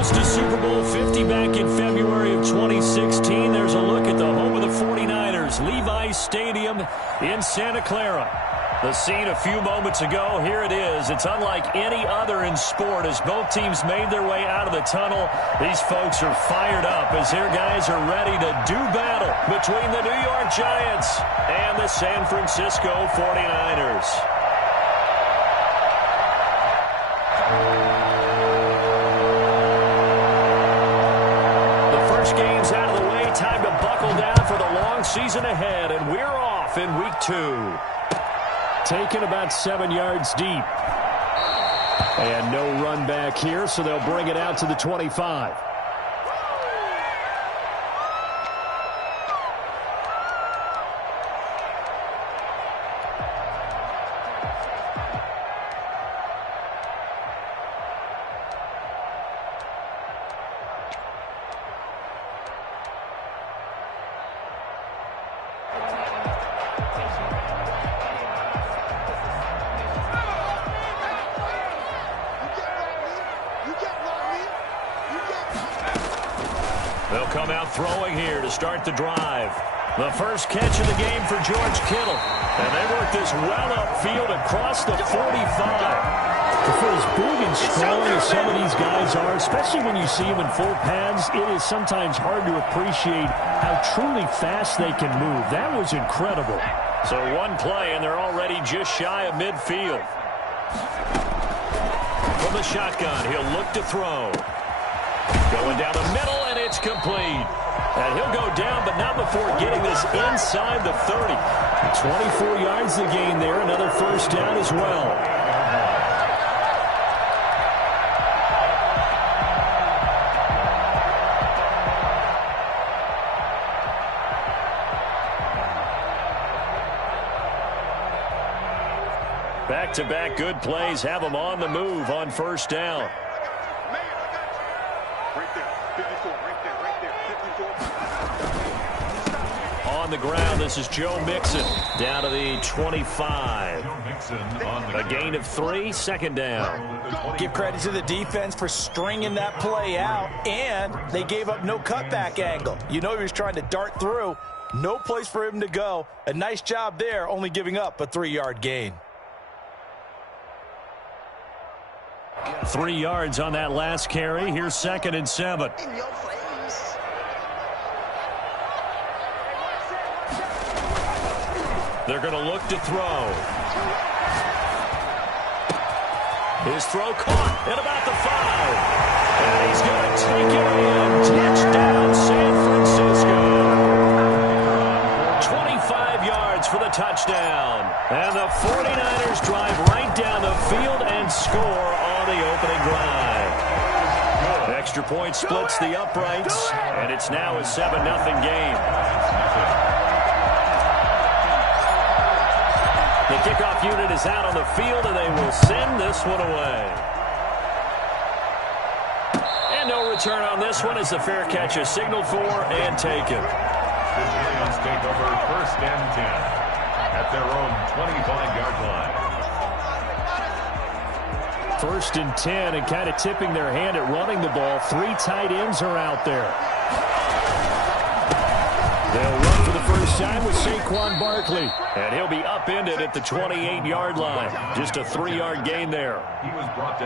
Host to Super Bowl 50 back in February of 2016. There's a look at the home of the 49ers, Levi's Stadium in Santa Clara. The scene a few moments ago, here it is. It's unlike any other in sport as both teams made their way out of the tunnel. These folks are fired up as their guys are ready to do battle between the New York Giants and the San Francisco 49ers. The first game's out of the way. Time to buckle down for the long season ahead, and we're off in week 2. Taken about 7 yards deep. And no run back here, so they'll bring it out to the 25. They'll come out throwing here to start the drive. The first catch of the game for George Kittle. And they work this well upfield across the 45. For as big and strong as some of these guys are, especially when you see them in full pads, it is sometimes hard to appreciate how truly fast they can move. That was incredible. So one play, and they're already just shy of midfield. From the shotgun, he'll look to throw. Going down the middle, and it's complete. And he'll go down, but not before getting this inside the 30. 24 yards to gain there. Another first down as well. Back-to-back good plays have them on the move on first down. On the ground, this is Joe Mixon down to the 25. A gain of 3, second down. Give credit to the defense for stringing that play out, and they gave up no cutback angle. You know he was trying to dart through. No place for him to go. A nice job there, only giving up a 3-yard gain. 3 yards on that last carry. Here's 2nd and 7. They're going to look to throw. His throw caught at about the 5. And he's going to take it in. Touchdown, San Francisco. 25 yards for the touchdown. And the 49ers drive right down the field and score on the opening drive. Extra point splits the uprights, and it's now a 7-0 game. The kickoff unit is out on the field, and they will send this one away. And no return on this one as the fair catch is signaled for and taken. The Giants take over 1st and 10 at their own 25-yard line. 1st and 10, and kind of tipping their hand at running the ball. 3 tight ends are out there. They'll run for the first time with Saquon Barkley. And he'll be upended at the 28-yard line. Just a 3-yard gain there.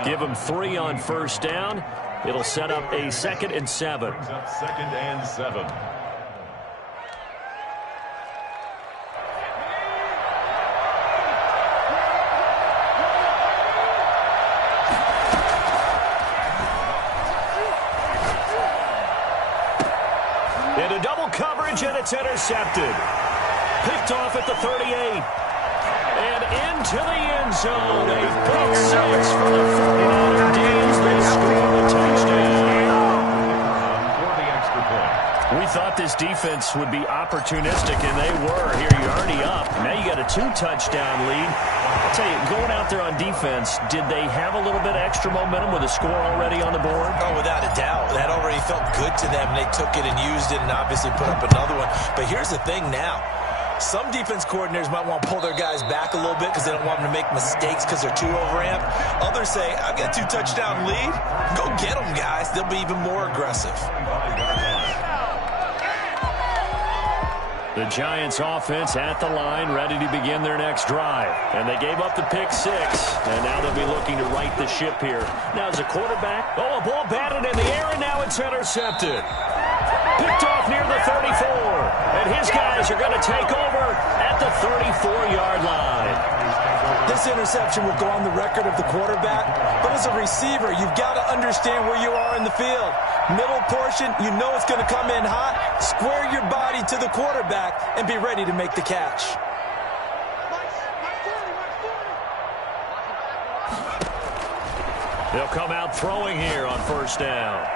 Give him 3 on first down. It'll set up a 2nd and 7. 2nd and 7. Into double coverage, and it's intercepted. Picked off at the 38. And into the end zone. A big 6 for the 49er D's. They score a touchdown. For the extra point. We thought this defense would be opportunistic, and they were. Here, you're already up. Now you got a 2-touchdown lead. I'll tell you, going out there on defense, did they have a little bit of extra momentum with a score already on the board? Oh, without a doubt. That already felt good to them. They took it and used it and obviously put up another one. But here's the thing now. Some defense coordinators might want to pull their guys back a little bit because they don't want them to make mistakes because they're too overamped. Others say, I've got a 2-touchdown lead. Go get them, guys. They'll be even more aggressive. The Giants offense at the line, ready to begin their next drive. And they gave up the pick 6, and now they'll be looking to right the ship here. Now as a quarterback, a ball batted in the air, and now it's intercepted. Picked off near the 34, and his guys are going to take over at the 34-yard line. This interception will go on the record of the quarterback, but as a receiver, you've got to understand where you are in the field. Middle portion, you know it's going to come in hot. Square your body to the quarterback and be ready to make the catch. They'll come out throwing here on first down.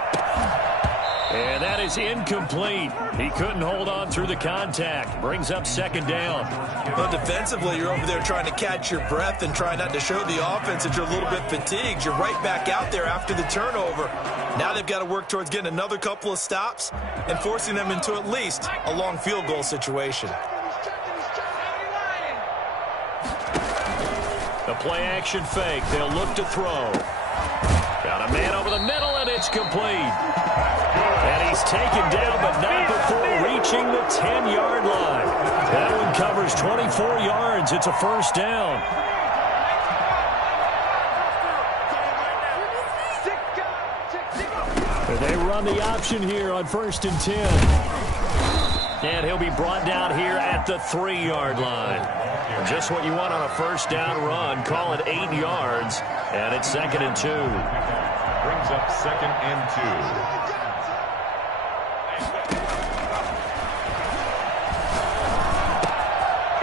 And that is incomplete. He couldn't hold on through the contact. Brings up second down. Well, defensively, you're over there trying to catch your breath and try not to show the offense that you're a little bit fatigued. You're right back out there after the turnover. Now they've got to work towards getting another couple of stops and forcing them into at least a long field goal situation. The play action fake. They'll look to throw. Got a man over the middle, and it's complete. And he's taken down, but not before reaching the 10-yard line. That one covers 24 yards. It's a first down. They run the option here on 1st and 10. And he'll be brought down here at the 3-yard line. Just what you want on a first down run. Call it 8 yards. And it's 2nd and 2. Brings up 2nd and 2.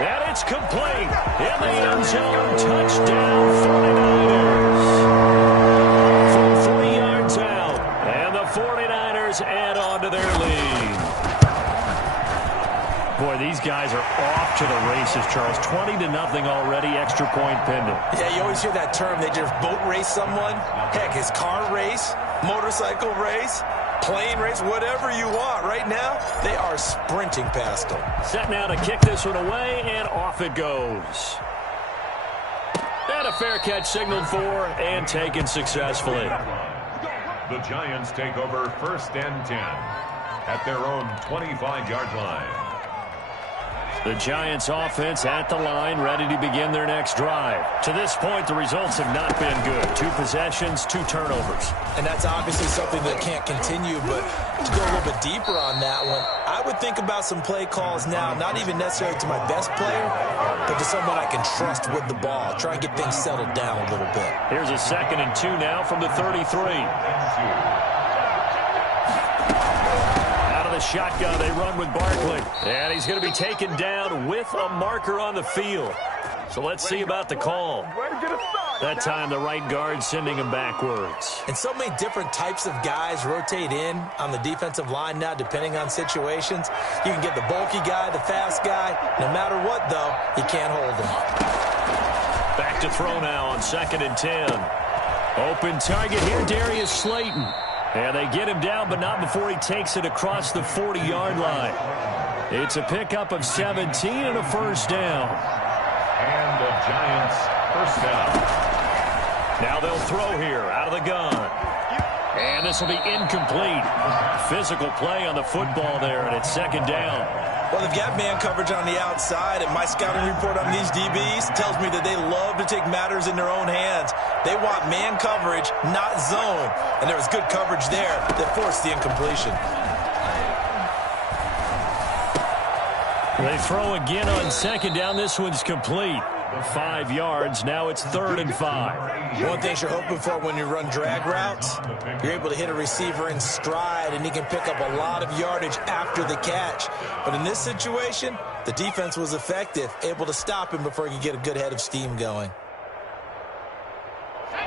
And it's complete. In the end zone. Touchdown 49ers. From 3 yards out. And the 49ers add on to their lead. Boy, these guys are off to the races, Charles. 20-0 already, extra point pending. Yeah, you always hear that term. They just boat race someone. Heck, his car race, motorcycle race, plane race, whatever you want. Right now, they are sprinting past them. Set now to kick this one away, and off it goes. And a fair catch signaled for and taken successfully. The Giants take over 1st and 10 at their own 25-yard line. The Giants offense at the line, ready to begin their next drive. To this point, the results have not been good. 2 possessions, 2 turnovers. And that's obviously something that can't continue, but to go a little bit deeper on that one, I would think about some play calls now, not even necessarily to my best player, but to someone I can trust with the ball. Try and get things settled down a little bit. Here's a 2nd and 2 now from the 33. The shotgun, they run with Barkley. And he's going to be taken down with a marker on the field. So let's see about the call. That time the right guard sending him backwards. And so many different types of guys rotate in on the defensive line now, depending on situations. You can get the bulky guy, the fast guy. No matter what, though, you can't hold him. Back to throw now on 2nd and 10. Open target here, Darius Slayton. And they get him down, but not before he takes it across the 40-yard line. It's a pickup of 17 and a first down. And the Giants first down. Now they'll throw here out of the gun. And this will be incomplete. Physical play on the football there, and it's 2nd down. Well, they've got man coverage on the outside, and my scouting report on these DBs tells me that they love to take matters in their own hands. They want man coverage, not zone. And there was good coverage there that forced the incompletion. They throw again on 2nd down. This one's complete. 5 yards. Now it's 3rd and 5. One thing you're hoping for when you run drag routes, you're able to hit a receiver in stride, and he can pick up a lot of yardage after the catch. But in this situation, the defense was effective, able to stop him before he could get a good head of steam going.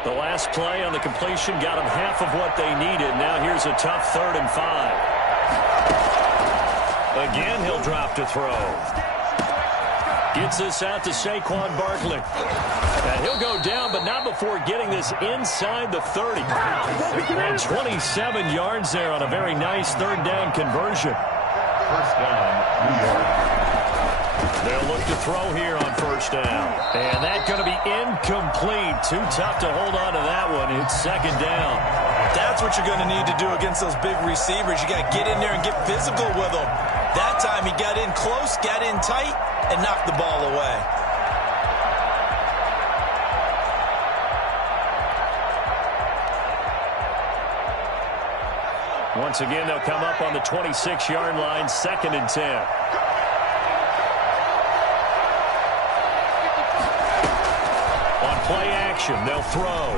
The last play on the completion got them half of what they needed. Now here's a tough 3rd and 5. Again, he'll drop to throw. Gets this out to Saquon Barkley. And he'll go down, but not before getting this inside the 30. And 27 yards there on a very nice 3rd down conversion. First down, New York. They'll look to throw here on first down. And that's going to be incomplete. Too tough to hold on to that one. It's second down. That's what you're going to need to do against those big receivers. You got to get in there and get physical with them. That time he got in close, got in tight, and knocked the ball away. Once again, they'll come up on the 26-yard line, 2nd and 10. On play action, they'll throw.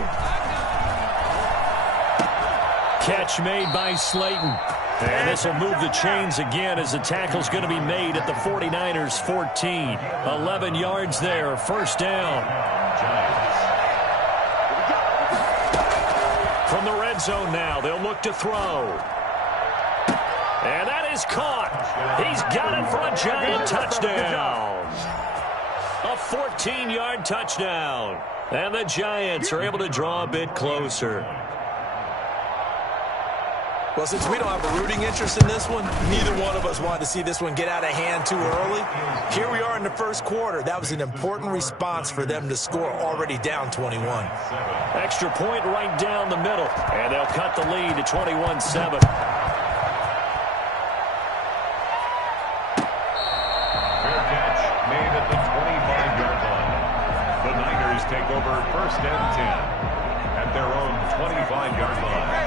Catch made by Slayton. And this will move the chains again as the tackle's going to be made at the 49ers' 14. 11 yards there, first down. From the red zone now, they'll look to throw. And that is caught. He's got it for a Giant touchdown. A 14-yard touchdown. And the Giants are able to draw a bit closer. Well, since we don't have a rooting interest in this one, neither one of us wanted to see this one get out of hand too early. Here we are in the first quarter. That was an important response for them to score already down 21. Extra point right down the middle. And they'll cut the lead to 21-7. Fair catch made at the 25-yard line. The Niners take over first and 10 at their own 25-yard line.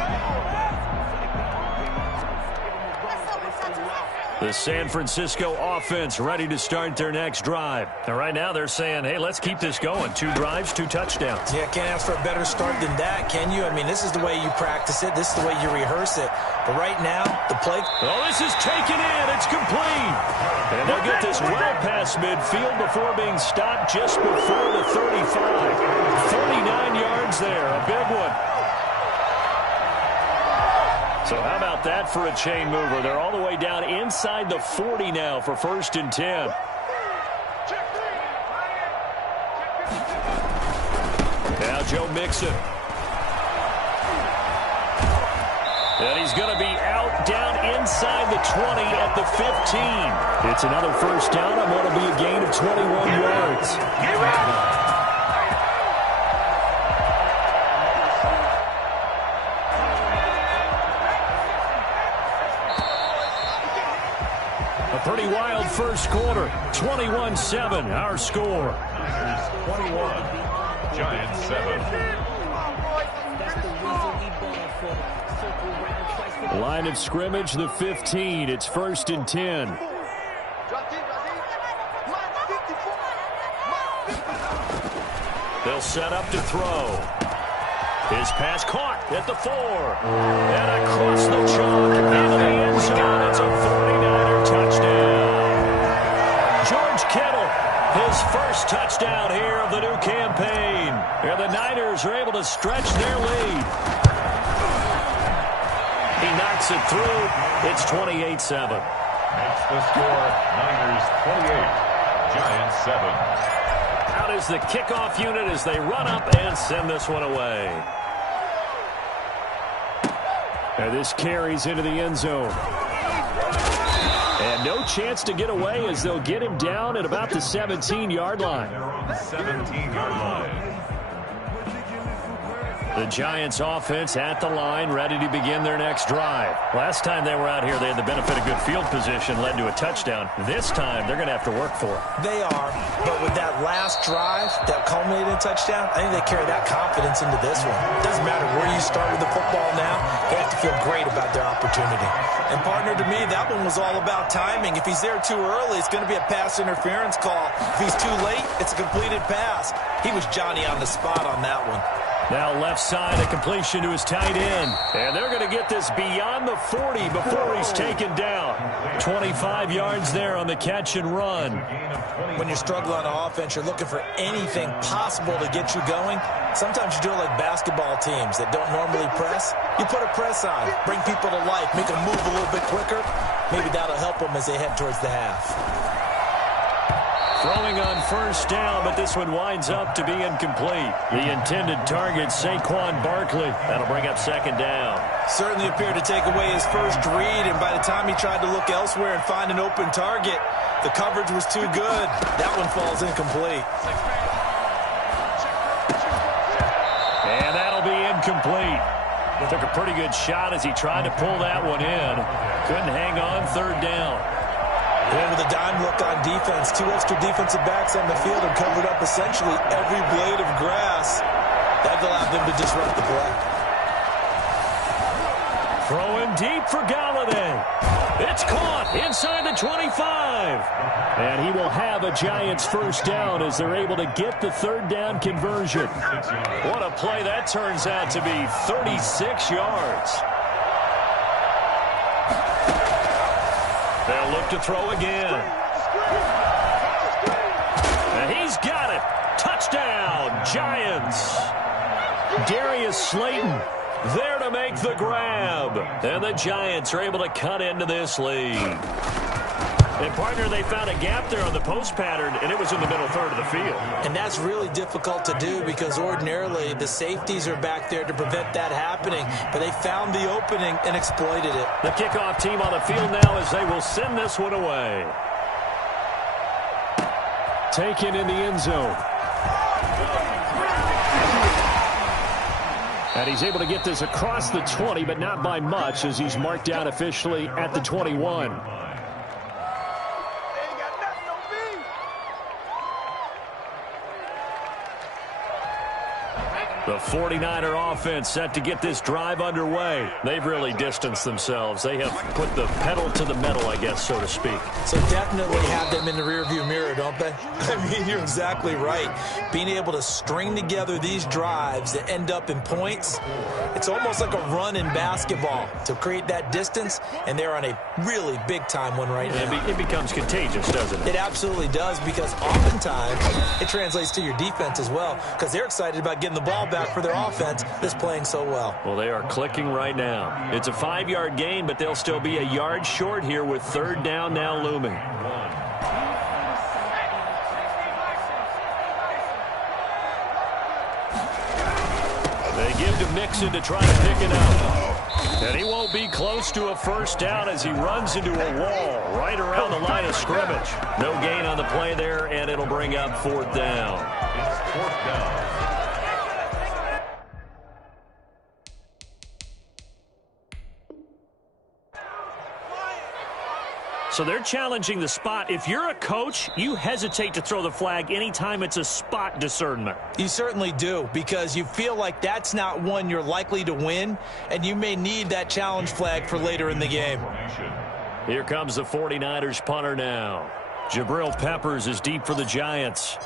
The San Francisco offense ready to start their next drive. And right now they're saying, hey, let's keep this going. 2 drives, 2 touchdowns. Yeah, can't ask for a better start than that, can you? I mean, this is the way you practice it. This is the way you rehearse it. But right now, the play... Oh, this is taken in. It's complete. And they'll get this well past midfield before being stopped just before the 35. 49 yards there. A big one. So how about that for a chain mover? They're all the way down inside the 40 now for first and 10. Now Joe Mixon. And he's going to be out down inside the 20 at the 15. It's another first down on what will be a gain of 21 yards. Pretty wild first quarter. 21-7, our score. 21, Giants 7. Line of scrimmage, the 15. It's first and 10. They'll set up to throw. His pass caught at the 4. And across the chalk into the end zone. It's a 49er touchdown. George Kittle, his first touchdown here of the new campaign. And the Niners are able to stretch their lead. He knocks it through. It's 28-7. Makes the score Niners 28, Giants 7. Out is the kickoff unit as they run up and send this one away. And this carries into the end zone. And no chance to get away as they'll get him down at about the 17-yard line. 17-yard line. The Giants offense at the line, ready to begin their next drive. Last time they were out here, they had the benefit of good field position, led to a touchdown. This time, they're going to have to work for it. They are, but with that last drive that culminated in a touchdown, I think they carry that confidence into this one. It doesn't matter where you start with the football now, they have to feel great about their opportunity. And partner, to me, that one was all about timing. If he's there too early, it's going to be a pass interference call. If he's too late, it's a completed pass. He was Johnny on the spot on that one. Now left side, a completion to his tight end. And they're going to get this beyond the 40 before he's taken down. 25 yards there on the catch and run. When you're struggling on offense, you're looking for anything possible to get you going. Sometimes you do it like basketball teams that don't normally press. You put a press on, bring people to life, make them move a little bit quicker. Maybe that'll help them as they head towards the half. Throwing on first down, but this one winds up to be incomplete. The intended target, Saquon Barkley. That'll bring up second down. Certainly appeared to take away his first read, and by the time he tried to look elsewhere and find an open target, the coverage was too good. That one falls incomplete. And that'll be incomplete. Took a pretty good shot as he tried to pull that one in. Couldn't hang on third down. Going with a dime look on defense. Two extra defensive backs on the field and covered up essentially every blade of grass. That allowed them to disrupt the play. Throwing deep for Galladay. It's caught inside the 25. And he will have a Giants first down as they're able to get the third down conversion. What a play that turns out to be. 36 yards. They'll look to throw again. And he's got it. Touchdown, Giants. Darius Slayton there to make the grab. And the Giants are able to cut into this lead. And, partner, they found a gap there on the post pattern, and it was in the middle third of the field. And that's really difficult to do because ordinarily the safeties are back there to prevent that happening. But they found the opening and exploited it. The kickoff team on the field now as they will send this one away. Taken in the end zone. And he's able to get this across the 20, but not by much as he's marked down officially at the 21. The 49er offense set to get this drive underway. They've really distanced themselves. They have put the pedal to the metal, I guess, so to speak. So definitely have them in the rearview mirror, don't they? I mean, you're exactly right. Being able to string together these drives that end up in points, it's almost like a run in basketball to create that distance, and they're on a really big-time one right now. It becomes contagious, doesn't it? It absolutely does, because oftentimes it translates to your defense as well, because they're excited about getting the ball back for their offense that's playing so well. Well, they are clicking right now. It's a 5-yard gain, but they'll still be a yard short here with third down now looming. They give to Mixon to try to pick it up. And he won't be close to a first down as he runs into a wall right around the line of scrimmage. No gain on the play there, and it'll bring up fourth down. It's fourth down. So they're challenging the spot. If you're a coach, you hesitate to throw the flag anytime it's a spot discernment. You certainly do, because you feel like that's not one you're likely to win, and you may need that challenge flag for later in the game. Here comes the 49ers punter now. Jabril Peppers is deep for the Giants.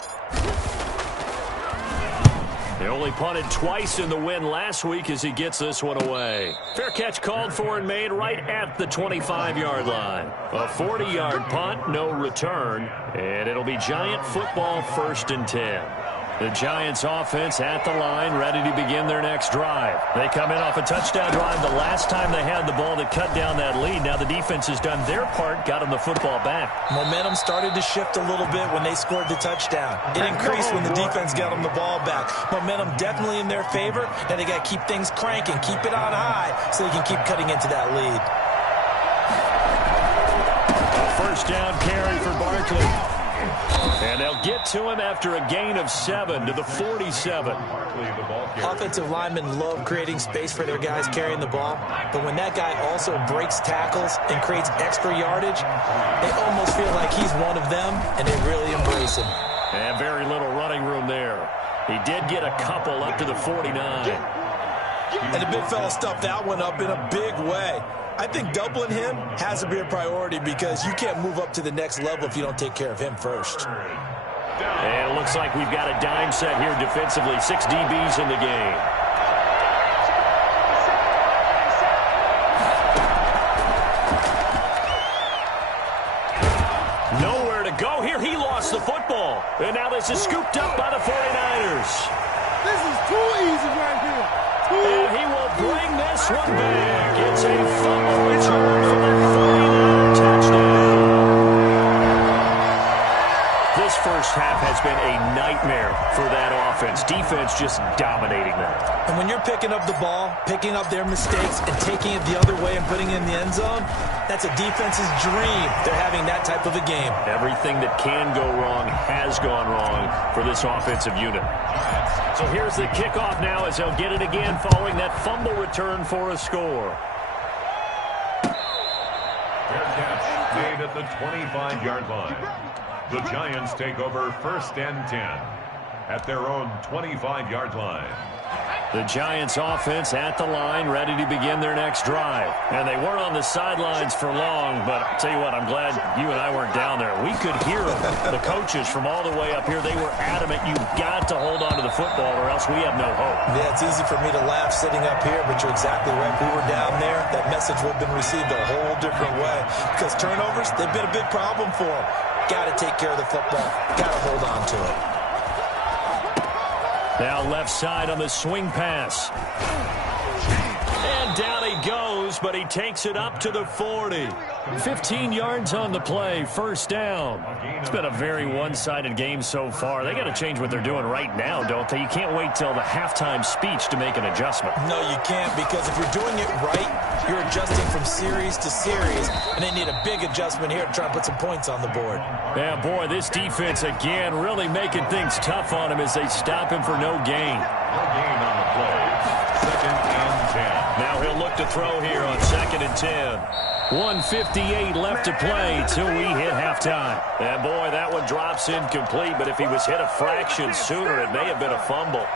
They only punted twice in the win last week as he gets this one away. Fair catch called for and made right at the 25-yard line. A 40-yard punt, no return, and it'll be Giant football 1st and 10. The Giants offense at the line, ready to begin their next drive. They come in off a touchdown drive the last time they had the ball to cut down that lead. Now the defense has done their part, got them the football back. Momentum started to shift a little bit when they scored the touchdown. It increased when the defense got them the ball back. Momentum definitely in their favor. Now they got to keep things cranking, keep it on high so they can keep cutting into that lead. A first down carry for Barkley. And they'll get to him after a gain of 7 to the 47. Offensive linemen love creating space for their guys carrying the ball, but when that guy also breaks tackles and creates extra yardage, they almost feel like he's one of them, and they really embrace him. And very little running room there. He did get a couple up to the 49. And the big fella stuffed that one up in a big way. I think doubling him has to be a priority because you can't move up to the next level if you don't take care of him first. And it looks like we've got a dime set here defensively. 6 DBs in the game. Nowhere to go here. He lost the football. And now this is scooped up by the 49ers. This is too easy right here. And he will bring this one back. It's a fumble return for the 49er touchdown. This first has been a nightmare for that offense. Defense just dominating them. And when you're picking up the ball, picking up their mistakes, and taking it the other way and putting it in the end zone, that's a defense's dream. They're having that type of a game. Everything that can go wrong has gone wrong for this offensive unit. So here's the kickoff now as they'll get it again following that fumble return for a score. Fair catch made at the 25-yard line. The Giants take over 1st and 10 at their own 25-yard line. The Giants offense at the line, ready to begin their next drive. And they weren't on the sidelines for long, but I'll tell you what, I'm glad you and I weren't down there. We could hear them. The coaches from all the way up here, they were adamant, you've got to hold on to the football or else we have no hope. Yeah, it's easy for me to laugh sitting up here, but you're exactly right. If we were down there, that message would have been received a whole different way. Because turnovers, they've been a big problem for them. Got to take care of the football. Got to hold on to it. Now left side on the swing pass. And down he goes, but he takes it up to the 40. 15 yards on the play, 1st down. It's been a very one-sided game so far. They got to change what they're doing right now, don't they? You can't wait till the halftime speech to make an adjustment. No, you can't, because if you're doing it right, you're adjusting from series to series, and they need a big adjustment here to try and put some points on the board. Yeah, boy, this defense again really making things tough on him as they stop him for no gain. No gain on the play. 2nd and 10. Now he'll look to throw here on 2nd and 10. 1:58 left to play till we hit halftime. And boy, that one drops incomplete, but if he was hit a fraction sooner, it may have been a fumble.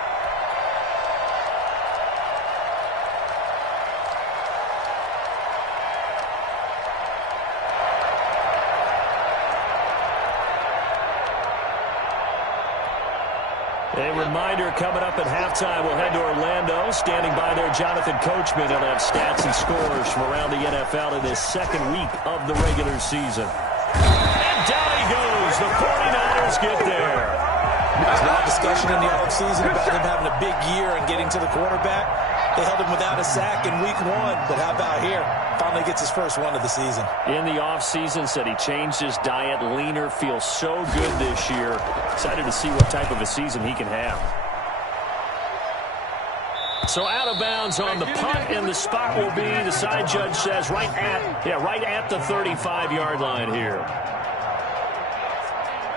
A reminder coming up at halftime, we'll head to Orlando. Standing by there, Jonathan Coachman. He'll have stats and scores from around the NFL in this 2nd week of the regular season. And down he goes. The 49ers get there. There's a lot of discussion in the offseason about him having a big year and getting to the quarterback. They held him without a sack in week 1, but how about here? Finally gets his first one of the season. In the offseason, said he changed his diet, leaner, feels so good this year. Excited to see what type of a season he can have. So out of bounds on the punt, and the spot will be, the side judge says, right at the 35-yard line here.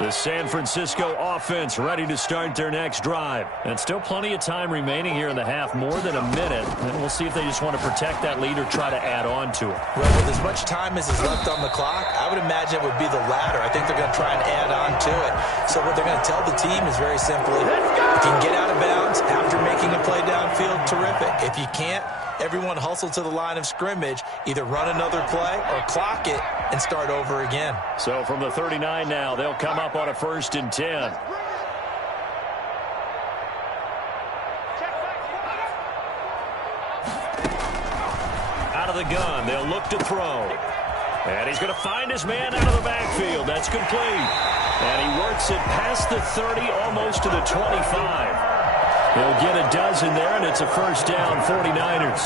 The San Francisco offense ready to start their next drive. And still plenty of time remaining here in the half, more than a minute. And we'll see if they just want to protect that lead or try to add on to it. Well, with as much time as is left on the clock, I would imagine it would be the latter. I think they're going to try and add on to it. So what they're going to tell the team is very simply, if you can get out of bounds after making a play downfield, terrific. If you can't, everyone hustle to the line of scrimmage, either run another play or clock it and start over again. So from the 39 now, they'll come up on a 1st and 10. Out of the gun, they'll look to throw. And he's going to find his man out of the backfield. That's complete. And he works it past the 30, almost to the 25. He'll get a dozen there, and it's a 1st down, 49ers.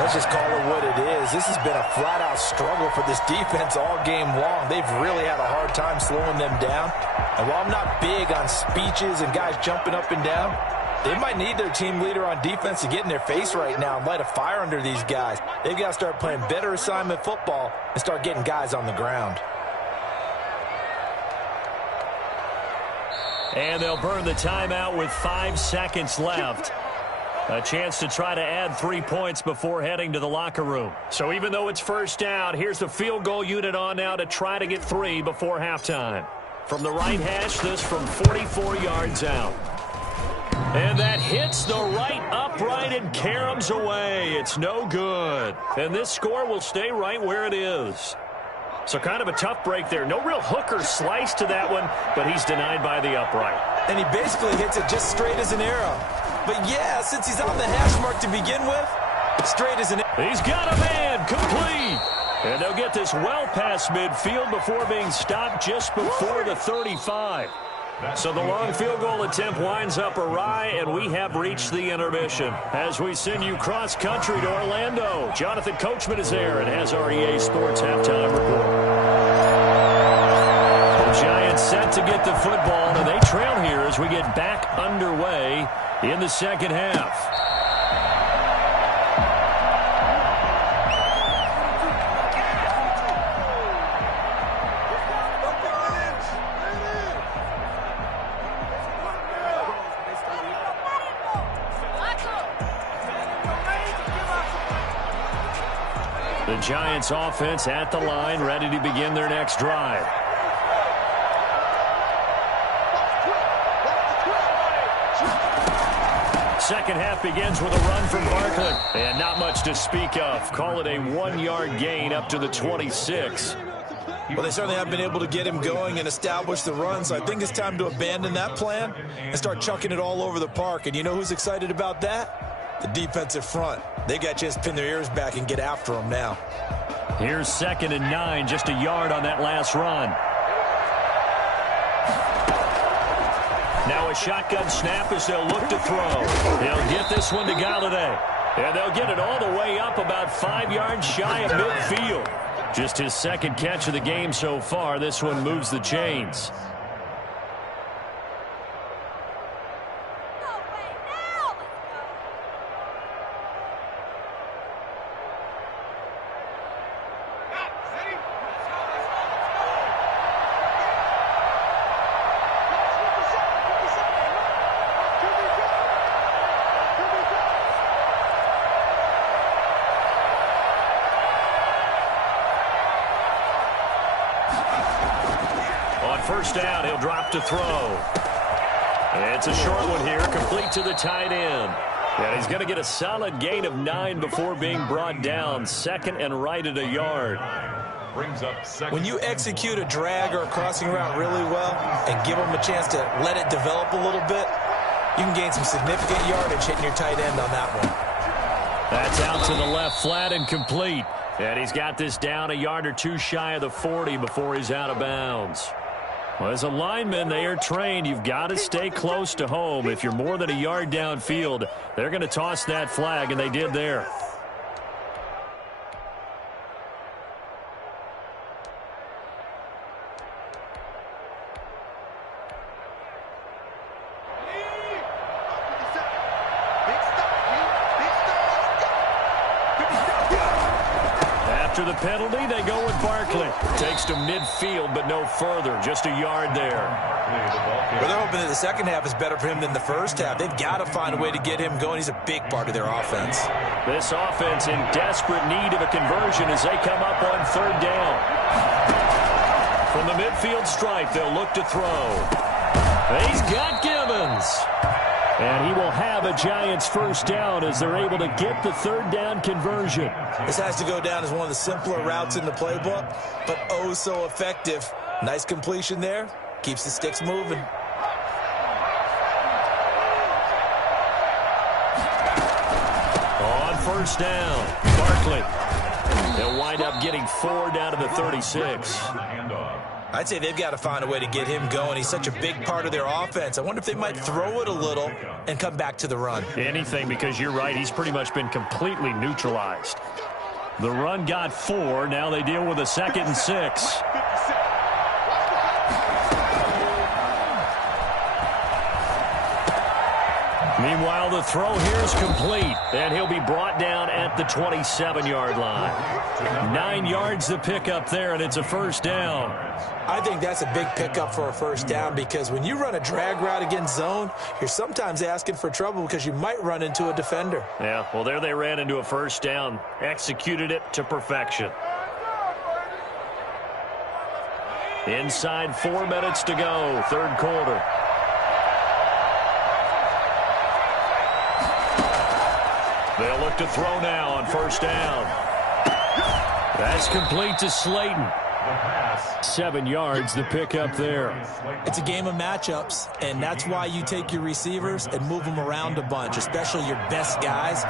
Let's just call it what it is. This has been a flat-out struggle for this defense all game long. They've really had a hard time slowing them down. And while I'm not big on speeches and guys jumping up and down, they might need their team leader on defense to get in their face right now and light a fire under these guys. They've got to start playing better assignment football and start getting guys on the ground. And they'll burn the timeout with 5 seconds left. A chance to try to add 3 points before heading to the locker room. So even though it's 1st down, here's the field goal unit on now to try to get 3 before halftime. From the right hash, this from 44 yards out. And that hits the right upright and caroms away. It's no good. And this score will stay right where it is. So kind of a tough break there. No real hook or slice to that one, but he's denied by the upright. And he basically hits it just straight as an arrow. But yeah, since he's on the hash mark to begin with, straight as an arrow. He's got a man, complete. And they'll get this well past midfield before being stopped just before the 35. So the long field goal attempt winds up awry, and we have reached the intermission. As we send you cross-country to Orlando, Jonathan Coachman is there and has our EA Sports halftime report. The Giants set to get the football, and they trail as we get back underway in the second half. The Giants offense at the line, ready to begin their next drive. Second half begins with a run from Barkley. And not much to speak of. Call it a 1-yard gain up to the 26. Well, they certainly have been able to get him going and establish the run, so I think it's time to abandon that plan and start chucking it all over the park. And you know who's excited about that? The defensive front. They got a chance to pin their ears back and get after him now. Here's 2nd and 9, just a yard on that last run. Now a shotgun snap as they'll look to throw. They'll get this one to Galladay. And they'll get it all the way up about 5 yards shy of midfield. Just his second catch of the game so far. This one moves the chains. First down, he'll drop to throw. It's a short one here, complete to the tight end. And he's going to get a solid gain of 9 before being brought down. 2nd and right at a yard. When you execute a drag or a crossing route really well and give them a chance to let it develop a little bit, you can gain some significant yardage hitting your tight end on that one. That's out to the left, flat and complete. And he's got this down a yard or two shy of the 40 before he's out of bounds. Well, as a lineman, they are trained. You've got to stay close to home. If you're more than a yard downfield, they're going to toss that flag, and they did there. After the penalty, they go with Barkley. Takes to midfield, but no further. Just a yard there. Well, they're hoping that the second half is better for him than the first half. They've got to find a way to get him going. He's a big part of their offense. This offense in desperate need of a conversion as they come up on 3rd down. From the midfield stripe, they'll look to throw. He's got Gibbons. And he will have a Giants first down as they're able to get the 3rd down conversion. This has to go down as one of the simpler routes in the playbook, but oh so effective. Nice completion there. Keeps the sticks moving. On 1st down, Barkley. They'll wind up getting 4 down to the 36. I'd say they've got to find a way to get him going. He's such a big part of their offense. I wonder if they might throw it a little and come back to the run. Anything, because you're right. He's pretty much been completely neutralized. The run got 4. Now they deal with a 2nd and 6. Meanwhile, the throw here is complete, and he'll be brought down at the 27-yard line. 9 yards to pick up there, and it's a first down. I think that's a big pickup for a first down because when you run a drag route against zone, you're sometimes asking for trouble because you might run into a defender. Yeah, well, there they ran into a first down, executed it to perfection. Inside 4 minutes to go, 3rd quarter. They'll look to throw now on 1st down. That's complete to Slayton. 7 yards, the pick up there. It's a game of matchups, and that's why you take your receivers and move them around a bunch, especially your best guys.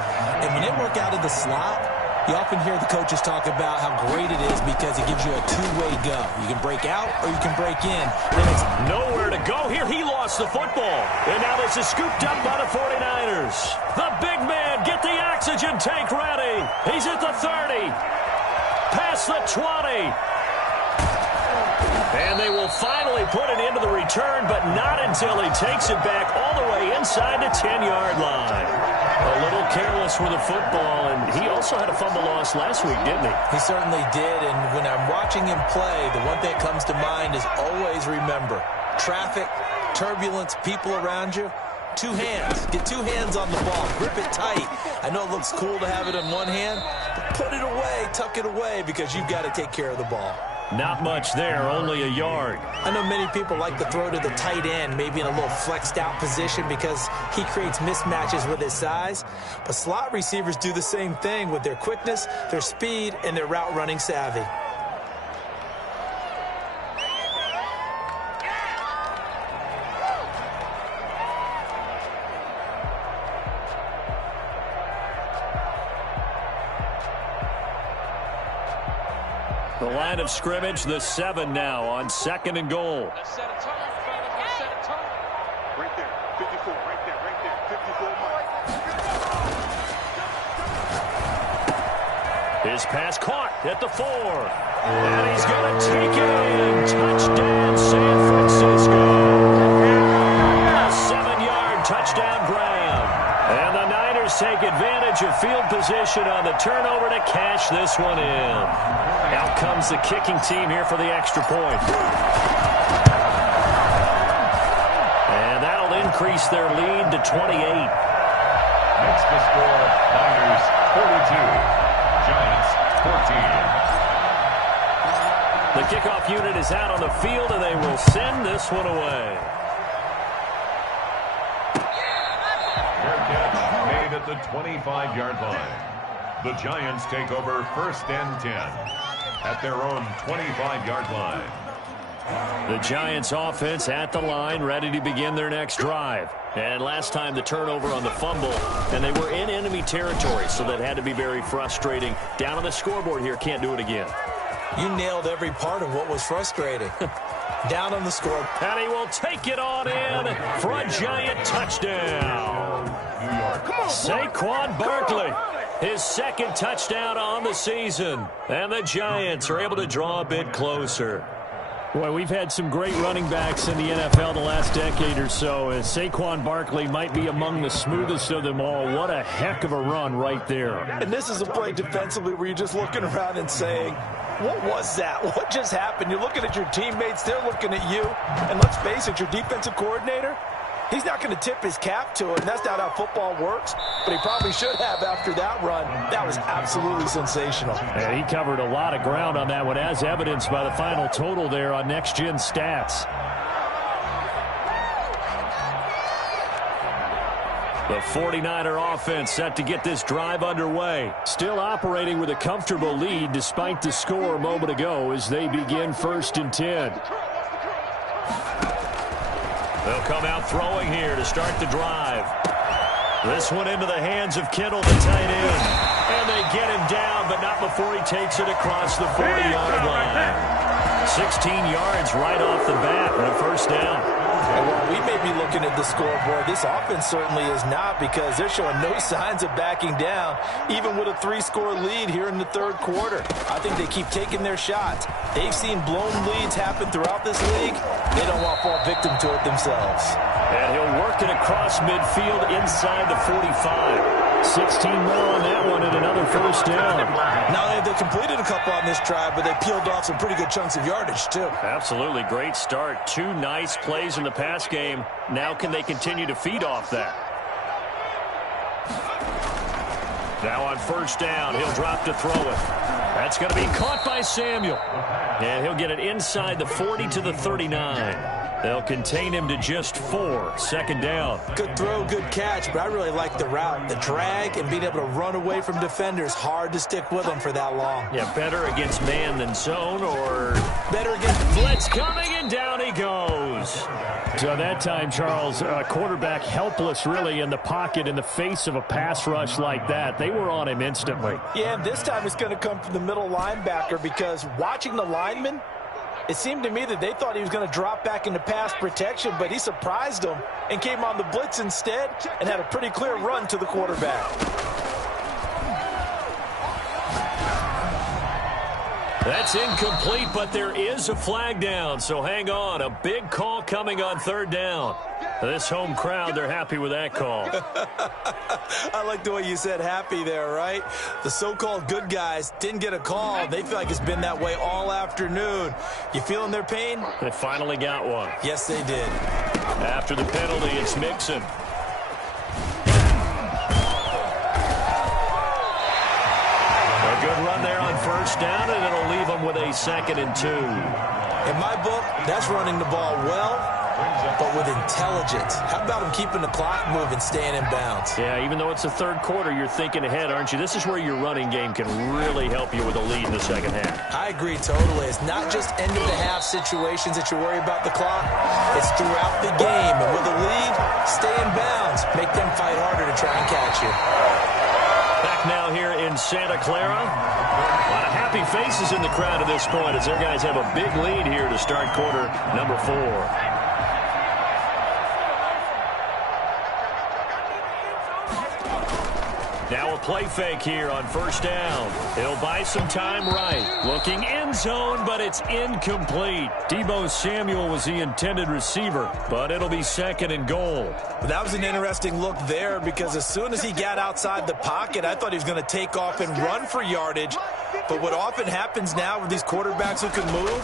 And when they work out of the slot, you often hear the coaches talk about how great it is because it gives you a two-way go. You can break out or you can break in. Then it's nowhere to go here. He lost the football. And now this is scooped up by the 49ers. The big man, get the oxygen tank ready. He's at the 30. Past the 20. And they will finally put it into the return, but not until he takes it back all the way inside the 10-yard line. A little careless with the football, and he also had a fumble loss last week, didn't he? He certainly did, and when I'm watching him play, the one thing that comes to mind is always remember, traffic, turbulence, people around you, two hands. Get two hands on the ball. Grip it tight. I know it looks cool to have it in one hand, but put it away, tuck it away, because you've got to take care of the ball. Not much there, only a yard. I know many people like to throw to the tight end, maybe in a little flexed out position because he creates mismatches with his size. But slot receivers do the same thing with their quickness, their speed, and their route running savvy. The line of scrimmage, the 7 now on 2nd and goal. Let's set a tone, fellas. Let's set a tone. Right there, 54, right there, 54 Mike. His pass caught at the 4. And he's going to take it in. Touchdown, San Francisco. A 7-yard touchdown grab. And the Niners take advantage of field position on the turnover to cash this one in. Out comes the kicking team here for the extra point. And that'll increase their lead to 28. Makes the score Niners 42, Giants 14. The kickoff unit is out on the field, and they will send this one away. Fair catch made at the 25-yard line. The Giants take over 1st and 10 at their own 25-yard line. The Giants offense at the line, ready to begin their next drive. And last time the turnover on the fumble, and they were in enemy territory, so that had to be very frustrating. Down on the scoreboard here, can't do it again. You nailed every part of what was frustrating. Down on the score. And he will take it on in for a Giant touchdown. New York. Saquon Barkley, his 2nd touchdown on the season. And the Giants are able to draw a bit closer. Boy, we've had some great running backs in the NFL the last decade or so. And Saquon Barkley might be among the smoothest of them all. What a heck of a run right there. And this is a play defensively where you're just looking around and saying, what was that? What just happened? You're looking at your teammates. They're looking at you. And let's face it, your defensive coordinator, he's not going to tip his cap to it. And that's not how football works. But he probably should have after that run. That was absolutely sensational. And he covered a lot of ground on that one, as evidenced by the final total there on Next Gen Stats. The 49er offense set to get this drive underway. Still operating with a comfortable lead despite the score a moment ago as they begin 1st and 10. They'll come out throwing here to start the drive. This one into the hands of Kittle, the tight end. And they get him down, but not before he takes it across the 40-yard line. 16 yards right off the bat and a 1st down. And while we may be looking at the scoreboard, this offense certainly is not, because they're showing no signs of backing down, even with a 3-score lead here in the 3rd quarter. I think they keep taking their shots. They've seen blown leads happen throughout this league. They don't want to fall victim to it themselves. And he'll work it across midfield inside the 45. 16 more on that one and another 1st down. Not only have they completed a couple on this drive, but they peeled off some pretty good chunks of yardage, too. Absolutely great start. 2 nice plays in the pass game. Now can they continue to feed off that? Now on 1st down, he'll drop to throw it. That's going to be caught by Samuel. And he'll get it inside the 40 to the 39. They'll contain him to just 4. 2nd down. Good throw, good catch, but I really like the route. The drag and being able to run away from defenders. Hard to stick with them for that long. Yeah, better against man than zone, or better against blitz coming, and down he goes. So that time, Charles, quarterback helpless really in the pocket in the face of a pass rush like that. They were on him instantly. Yeah, and this time it's going to come from the middle linebacker, because watching the lineman, it seemed to me that they thought he was going to drop back into pass protection, but he surprised them and came on the blitz instead and had a pretty clear run to the quarterback. That's incomplete, but there is a flag down, so hang on. A big call coming on third down. This home crowd, they're happy with that call. I like the way you said happy there, right? The so-called good guys didn't get a call. They feel like it's been that way all afternoon. You feeling their pain? They finally got one. Yes, they did. After the penalty, it's Mixon. A good run there on first down, and it'll leave them with a 2nd and 2. In my book, that's running the ball well, but with intelligence. How about him keeping the clock moving, staying in bounds? Yeah, even though it's the third quarter, you're thinking ahead, aren't you? This is where your running game can really help you with a lead in the second half. I agree totally. It's not just end-of-the-half situations that you worry about the clock. It's throughout the game. And with a lead, stay in bounds. Make them fight harder to try and catch you. Back now here in Santa Clara. A lot of happy faces in the crowd at this point as their guys have a big lead here to start quarter number 4. Now a play fake here on first down. He'll buy some time right. Looking end zone, but it's incomplete. Deebo Samuel was the intended receiver, but it'll be 2nd and goal. That was an interesting look there because as soon as he got outside the pocket, I thought he was going to take off and run for yardage. But what often happens now with these quarterbacks who can move,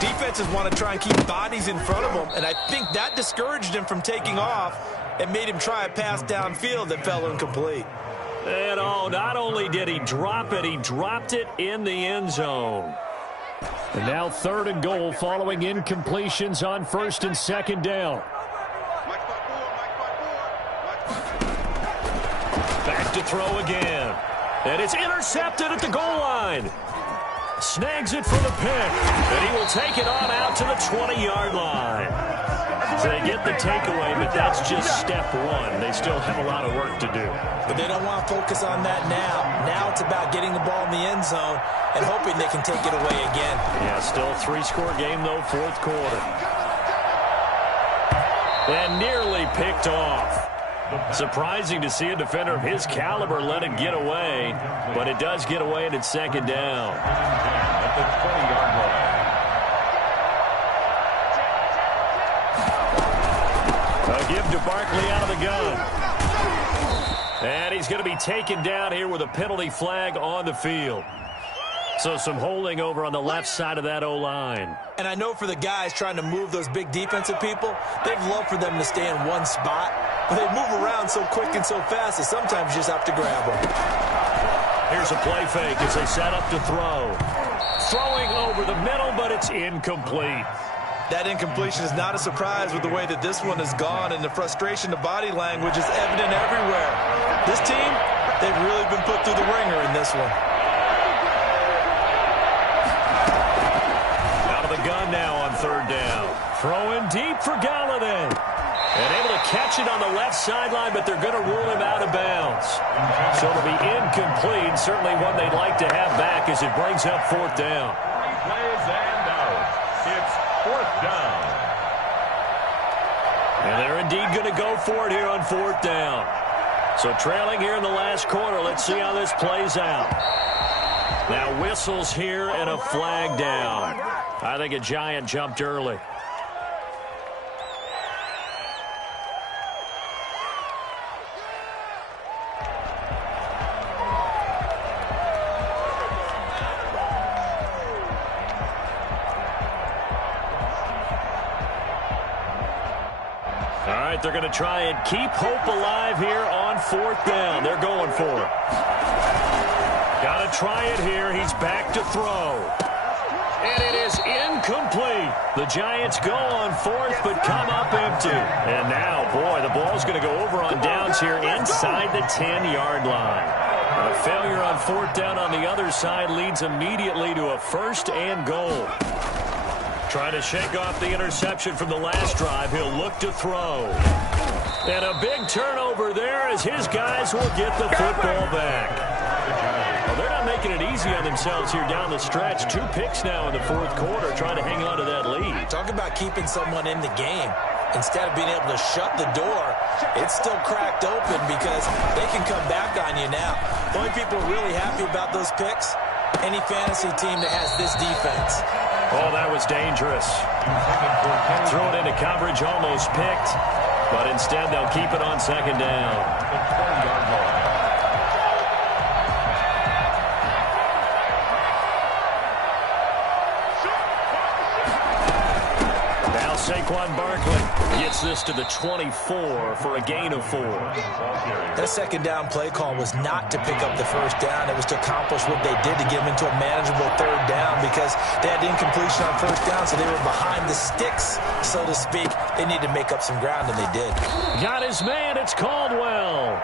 defenses want to try and keep bodies in front of them, and I think that discouraged him from taking off and made him try a pass downfield that fell incomplete. And not only did he drop it, he dropped it in the end zone. And now 3rd and goal following incompletions on 1st and 2nd down. Back to throw again. And it's intercepted at the goal line. Snags it for the pick. And he will take it on out to the 20-yard line. So they get the takeaway, but that's just step 1. They still have a lot of work to do. But they don't want to focus on that now. Now it's about getting the ball in the end zone and hoping they can take it away again. Yeah, still a 3-score game, though, 4th quarter. And nearly picked off. Surprising to see a defender of his caliber let it get away, but it does get away and it's 2nd down. At the 20-yard line. A give to Barkley out of the gun. And he's going to be taken down here with a penalty flag on the field. So some holding over on the left side of that O-line. And I know for the guys trying to move those big defensive people, they'd love for them to stay in one spot. But they move around so quick and so fast that sometimes you just have to grab them. Here's a play fake as they set up to throw. Throwing over the middle, but it's incomplete. That incompletion is not a surprise with the way that this one has gone, and the frustration, the body language is evident everywhere. This team, they've really been put through the ringer in this one. Out of the gun now on 3rd down. Throwing deep for Galladay. And able to catch it on the left sideline, but they're going to rule him out of bounds. So it'll be incomplete. Certainly one they'd like to have back as it brings up 4th down. Plays and out. It's 4th down. And they're indeed going to go for it here on 4th down. So trailing here in the last quarter. Let's see how this plays out. Now whistles here and a flag down. I think a Giant jumped early. They're going to try and keep hope alive here on 4th down. They're going for it. Got to try it here. He's back to throw. And it is incomplete. The Giants go on 4th, but come up empty. And now, boy, the ball's going to go over on downs here inside the 10-yard line. And a failure on 4th down on the other side leads immediately to a 1st and goal. Trying to shake off the interception from the last drive. He'll look to throw. And a big turnover there as his guys will get the football back. Well, they're not making it easy on themselves here down the stretch. 2 picks now in the 4th quarter trying to hang on to that lead. Talk about keeping someone in the game. Instead of being able to shut the door, it's still cracked open because they can come back on you now. The only people really happy about those picks, Any fantasy team that has this defense. Oh, that was dangerous. Threw it into coverage, almost picked. But instead, they'll keep it on second down. Now Saquon Barkley gets this to the 24 for a gain of 4. That second down play call was not to pick up the first down. It was to accomplish what they did to get them into a manageable third down because they had incompletion on first down, so they were behind the sticks, so to speak. They needed to make up some ground, and they did. Got his man. It's Caldwell.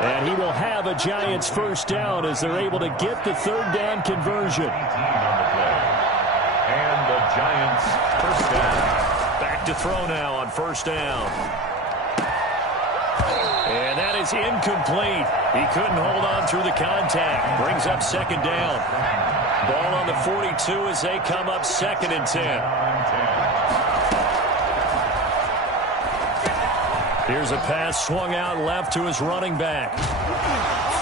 And he will have a Giants first down as they're able to get the third down conversion. And the Giants first down. Back to throw now on first down. And that is incomplete. He couldn't hold on through the contact. Brings up second down. Ball on the 42 as they come up 2nd and 10. Here's a pass swung out left to his running back.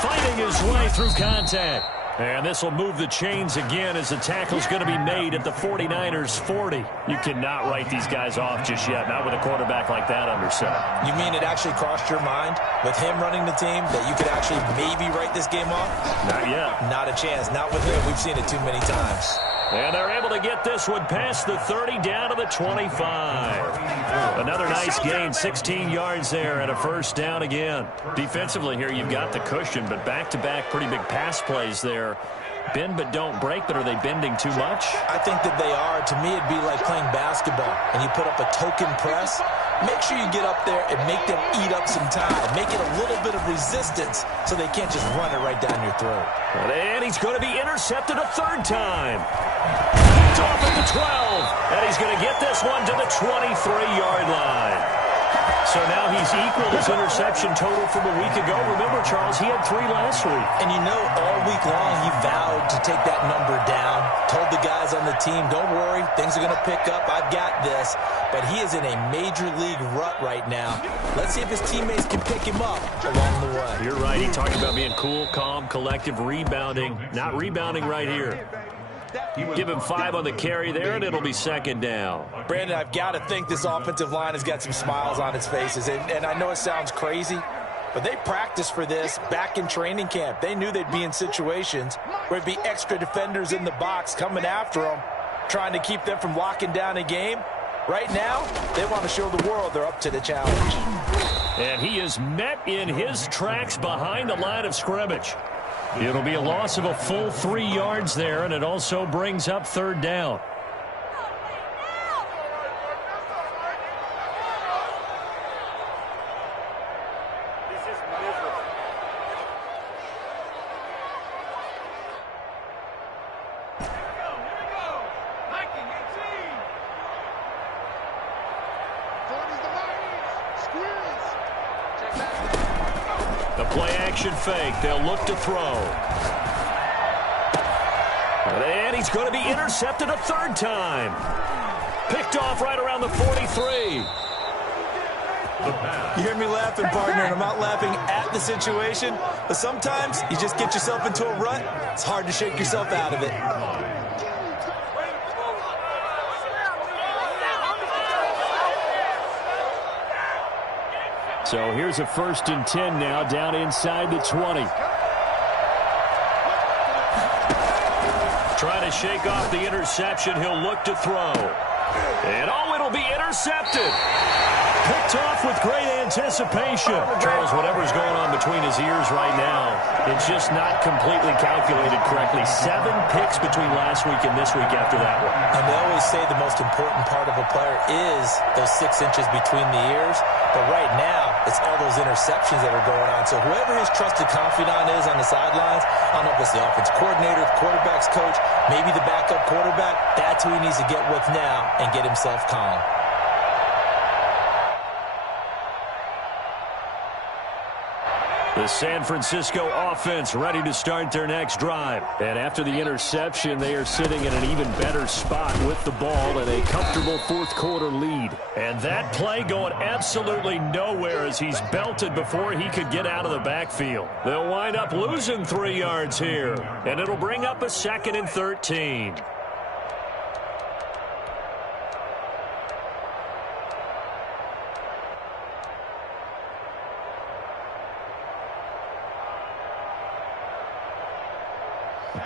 Fighting his way through contact. And this will move the chains again as the tackle's going to be made at the 49ers 40. You cannot write these guys off just yet, not with a quarterback like that under center. You mean it actually crossed your mind with him running the team that you could actually maybe write this game off? Not yet. Not a chance. Not with him. We've seen it too many times. And they're able to get this one past the 30 down to the 25. Another nice gain, 16 yards there and a first down again. Defensively here, you've got the cushion, but back-to-back pretty big pass plays there. Bend but don't break, but are they bending too much? I think that they are. To me, it'd be like playing basketball, and you put up a token press. Make sure you get up there and make them eat up some time. Make it a little bit of resistance so they can't just run it right down your throat. And he's going to be intercepted a third time. Picked off at the 12, and he's going to get this one to the 23-yard line. So now he's equaled his interception total from a week ago. Remember, Charles, he had 3 last week. And you know, all week long he vowed to take that number down. Told the guys on the team, don't worry, things are going to pick up. I've got this. But he is in a major league rut right now. Let's see if his teammates can pick him up along the way. You're right. He talked about being cool, calm, collective, rebounding. Not rebounding right here. Give him 5 on the carry there, and it'll be second down. Brandon, I've got to think this offensive line has got some smiles on its faces. And I know it sounds crazy, but they practiced for this back in training camp. They knew they'd be in situations where it'd be extra defenders in the box coming after them, trying to keep them from locking down a game. Right now, they want to show the world they're up to the challenge. And he is met in his tracks behind the line of scrimmage. It'll be a loss of a full 3 yards there, and it also brings up third down. Fake. They'll look to throw. And he's going to be intercepted a third time. Picked off right around the 43. You hear me laughing, partner, and I'm not laughing at the situation, but sometimes you just get yourself into a rut. It's hard to shake yourself out of it. So here's a 1st and 10 now, down inside the 20. Trying to shake off the interception. He'll look to throw. And it'll be intercepted. Picked off with great anticipation. Charles, whatever's going on between his ears right now, it's just not completely calculated correctly. 7 picks between last week and this week after that one. And they always say the most important part of a player is those 6 inches between the ears. But right now, it's all those interceptions that are going on. So whoever his trusted confidant is on the sidelines, I don't know if it's the offense coordinator, the quarterback's coach, maybe the backup quarterback, that's who he needs to get with now and get himself calm. The San Francisco offense ready to start their next drive. And after the interception, they are sitting in an even better spot with the ball and a comfortable fourth quarter lead. And that play going absolutely nowhere as he's belted before he could get out of the backfield. They'll wind up losing 3 yards here. And it'll bring up a 2nd and 13.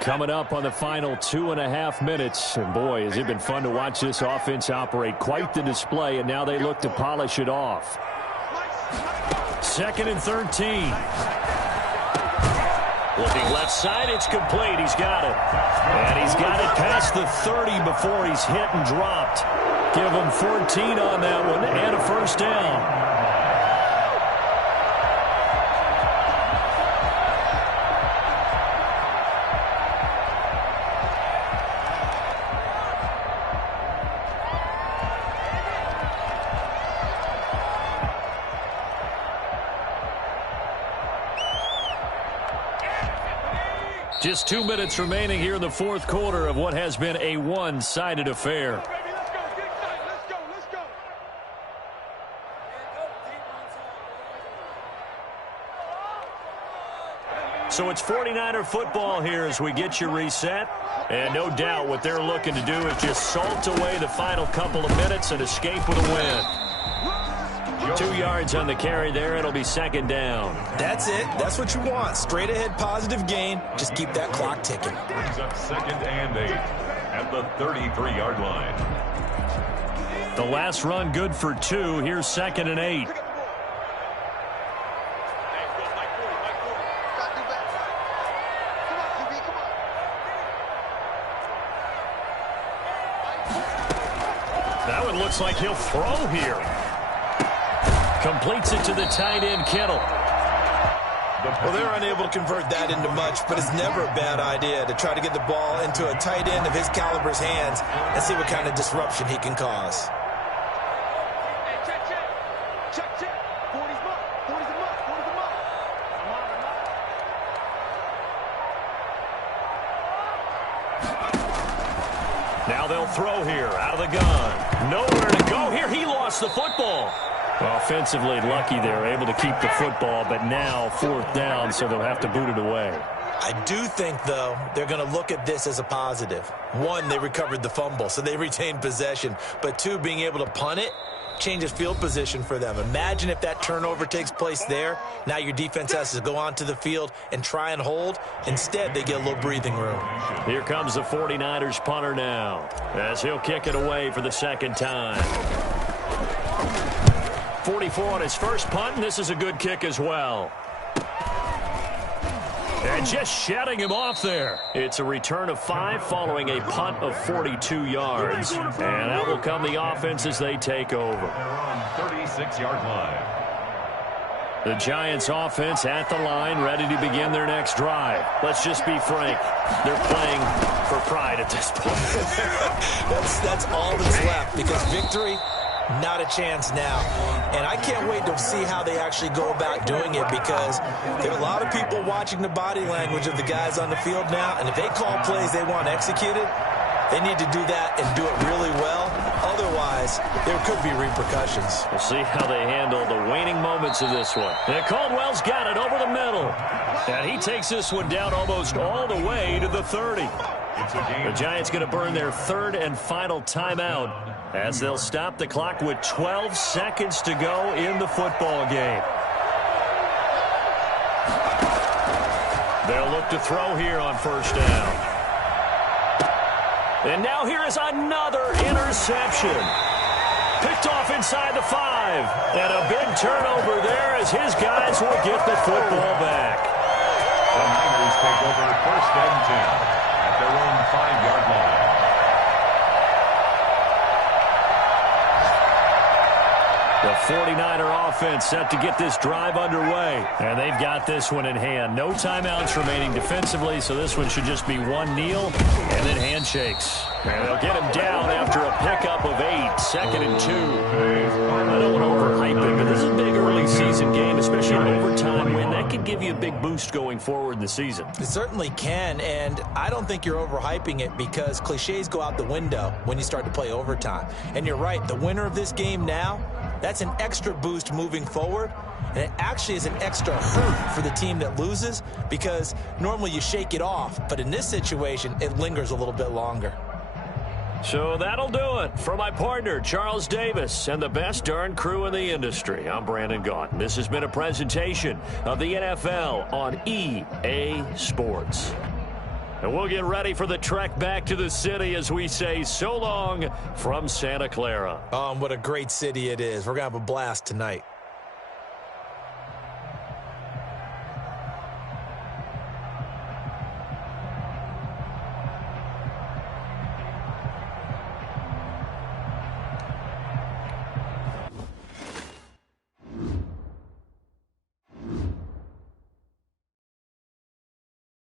Coming up on the final 2.5 minutes. And boy, has it been fun to watch this offense operate. Quite the display, and now they look to polish it off. 2nd and 13. Looking left side, it's complete. He's got it. And he's got it past the 30 before he's hit and dropped. Give him 14 on that one and a first down. Just 2 minutes remaining here in the fourth quarter of what has been a one-sided affair. So it's 49er football here as we get you reset. And no doubt what they're looking to do is just salt away the final couple of minutes and escape with a win. 2 yards on the carry there. It'll be 2nd down. That's it. That's what you want. Straight ahead positive gain. Just keep that clock ticking. Brings up 2nd and 8 at the 33-yard line. The last run good for 2. Here's 2nd and 8. That one looks like he'll throw here. Completes it to the tight end, Kittle. Well, they're unable to convert that into much, but it's never a bad idea to try to get the ball into a tight end of his caliber's hands and see what kind of disruption he can cause. Hey, check. 40's mark. 40's a mark. 40's a mark. Now they'll throw here out of the gun. Nowhere to go here. He lost the football. Offensively lucky they're able to keep the football, but now 4th down, so they'll have to boot it away. I do think, though, they're going to look at this as a positive. 1, they recovered the fumble, so they retained possession. But 2, being able to punt it changes field position for them. Imagine if that turnover takes place there. Now your defense has to go onto the field and try and hold. Instead, they get a little breathing room. Here comes the 49ers punter now, as he'll kick it away for the 2nd time. 44 on his first punt, and this is a good kick as well. And just shutting him off there. It's a return of 5 following a punt of 42 yards. And out will come the offense as they take over. They're on 36-yard line. The Giants offense at the line, ready to begin their next drive. Let's just be frank. They're playing for pride at this point. That's all that's left, because victory, not a chance now. And I can't wait to see how they actually go about doing it, because there are a lot of people watching the body language of the guys on the field now, and if they call plays they want executed, they need to do that and do it really well. Otherwise, there could be repercussions. We'll see how they handle the waning moments of this one. And Caldwell's got it over the middle. And he takes this one down almost all the way to the 30. The Giants going to burn their 3rd and final timeout as they'll stop the clock with 12 seconds to go in the football game. They'll look to throw here on 1st down. And now here is another interception. Picked off inside the 5. And a big turnover there as his guys will get the football back. The Niners take over 1st and 10 at their own 5-yard line. The 49er offense set to get this drive underway. And they've got this one in hand. No timeouts remaining defensively, so this one should just be 1 kneel and then handshakes. And they'll get him down after a pickup of 8. 2nd and 2. I don't want to overhype it, but this is a big early season decent game, especially an overtime win. That could give you a big boost going forward in the season. It certainly can, and I don't think you're overhyping it because cliches go out the window when you start to play overtime. And you're right, the winner of this game now, that's an extra boost moving forward, and it actually is an extra hurt for the team that loses because normally you shake it off, but in this situation, it lingers a little bit longer. So that'll do it for my partner, Charles Davis, and the best darn crew in the industry. I'm Brandon Gaughan. This has been a presentation of the NFL on EA Sports. And we'll get ready for the trek back to the city as we say so long from Santa Clara. What a great city it is. We're going to have a blast tonight.